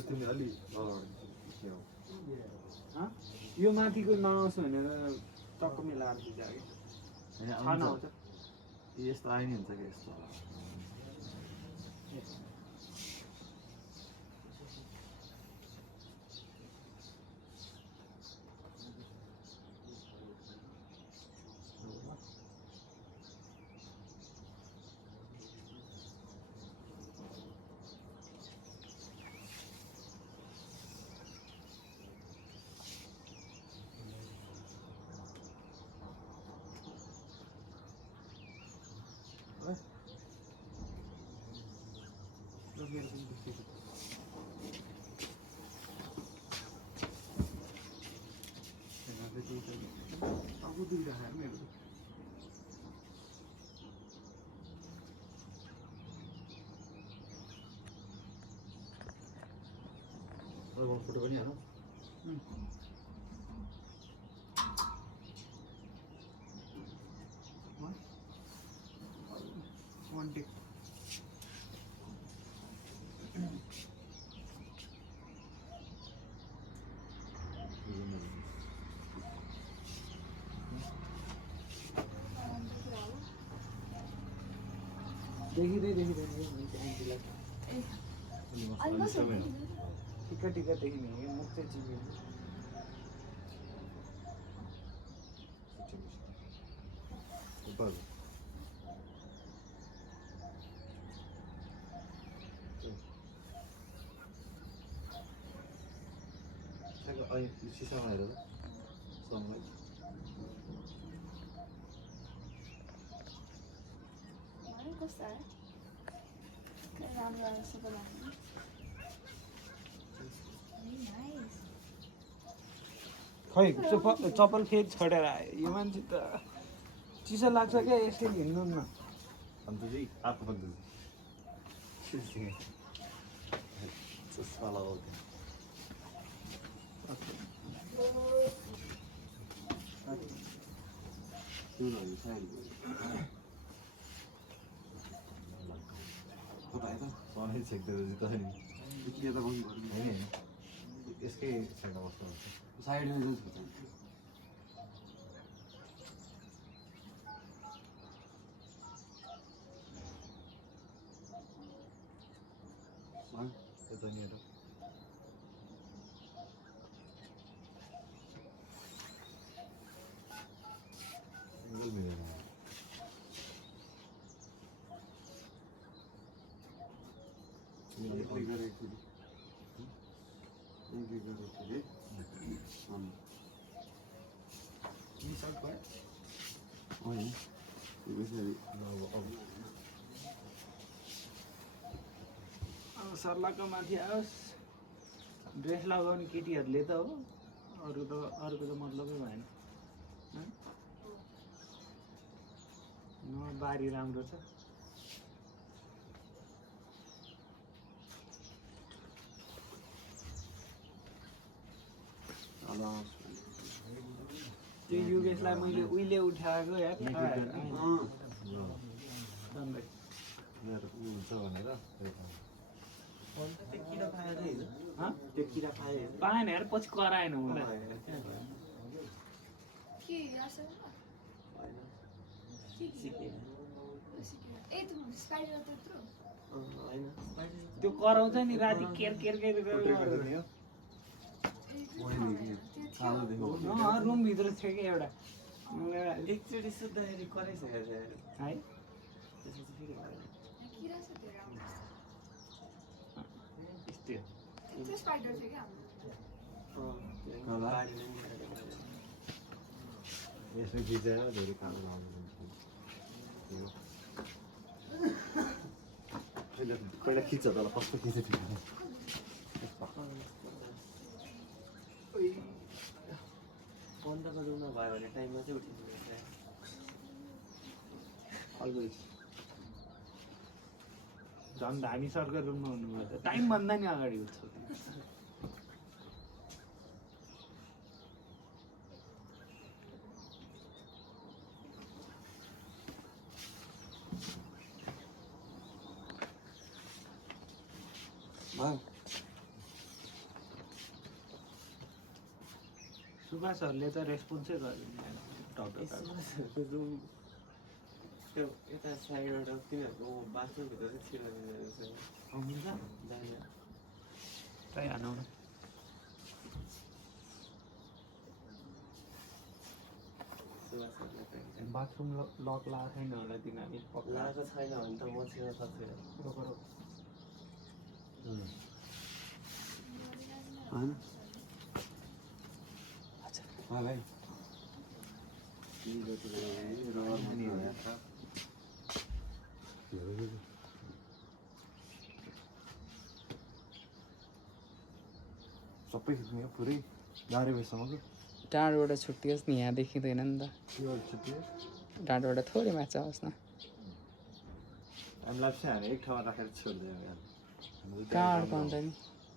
तिमी अलि यो माथिको नआउँछ भनेर टक्क मिलाएर दिन्छ कि खाना आउँछ यस्तो आइ नि हुन्छ कि यस्तो aku tidak hamil फोटो पनि हाल one take देखिँदै टिका देखिने मुख चाहिँ चिप्यो सिसामा हेर सँगै कस्तो राम्रो आएछ त खै चप्पल फेरि छोडेर आयो यो मान्छे त चिसो लाग्छ क्या यसले हिँड्नु न अन्त चाहिँ आफू बन्द चस्मा लगाउँथ्यो सधैँ छेक्दो रहेछ त नि यसकै साइडमा बस्नुपर्छ साइडमा यता नि हेर सर्लाको माथि आओस् ड्रेस लगाउने केटीहरूले त हो अरू त अर्को त मतलबै भएन न बारी राम्रो छ त्यो युगेशलाई मैले उहिले उठाएको यार हुन्छ भनेर पाएन यार पछि कराएन मलाई त्यो कराउँछ नि राति केर केर केर रुमभित्र थियो कि एउटा एकचोटि सुत्दाखेरि कराइसकेको छ है यसमा खिचेर धेरै काम लाउनु पहिला खिच्छ तँलाई कस्तो खिचेको बन्दको रुममा भयो भने टाइममा चाहिँ उठिन्छ अलवेज झन् धामी सरको रुममा हुनुभयो त टाइम भन्दा नि अगाडि उठ्छ सुभाषहरूले त रेस्पोन्सै गर्दैन टकटक त्यो यता साइडबाट तिनीहरूको बाथरुमभित्र चाहिँ छिर्दैन हुन्छ जाने ट्राई हानौ न बाथरुम लक लगाएको छैन होला तिनीहरूले पक्का लगाएको छैन भने त म छिर्न सक्दैन भाइ सबै खिच्ने हो पुरै गाह्रो भएसम्मको डाँडबाट छुट्टियोस् नि यहाँ देखिँदैन नि त छुट्टी डाँडबाट थोरै माछा आओस् न हामीलाई चाहिँ हामी एक ठाउँमा राखेर छोडिदियो कहाँ अड्काउँछ नि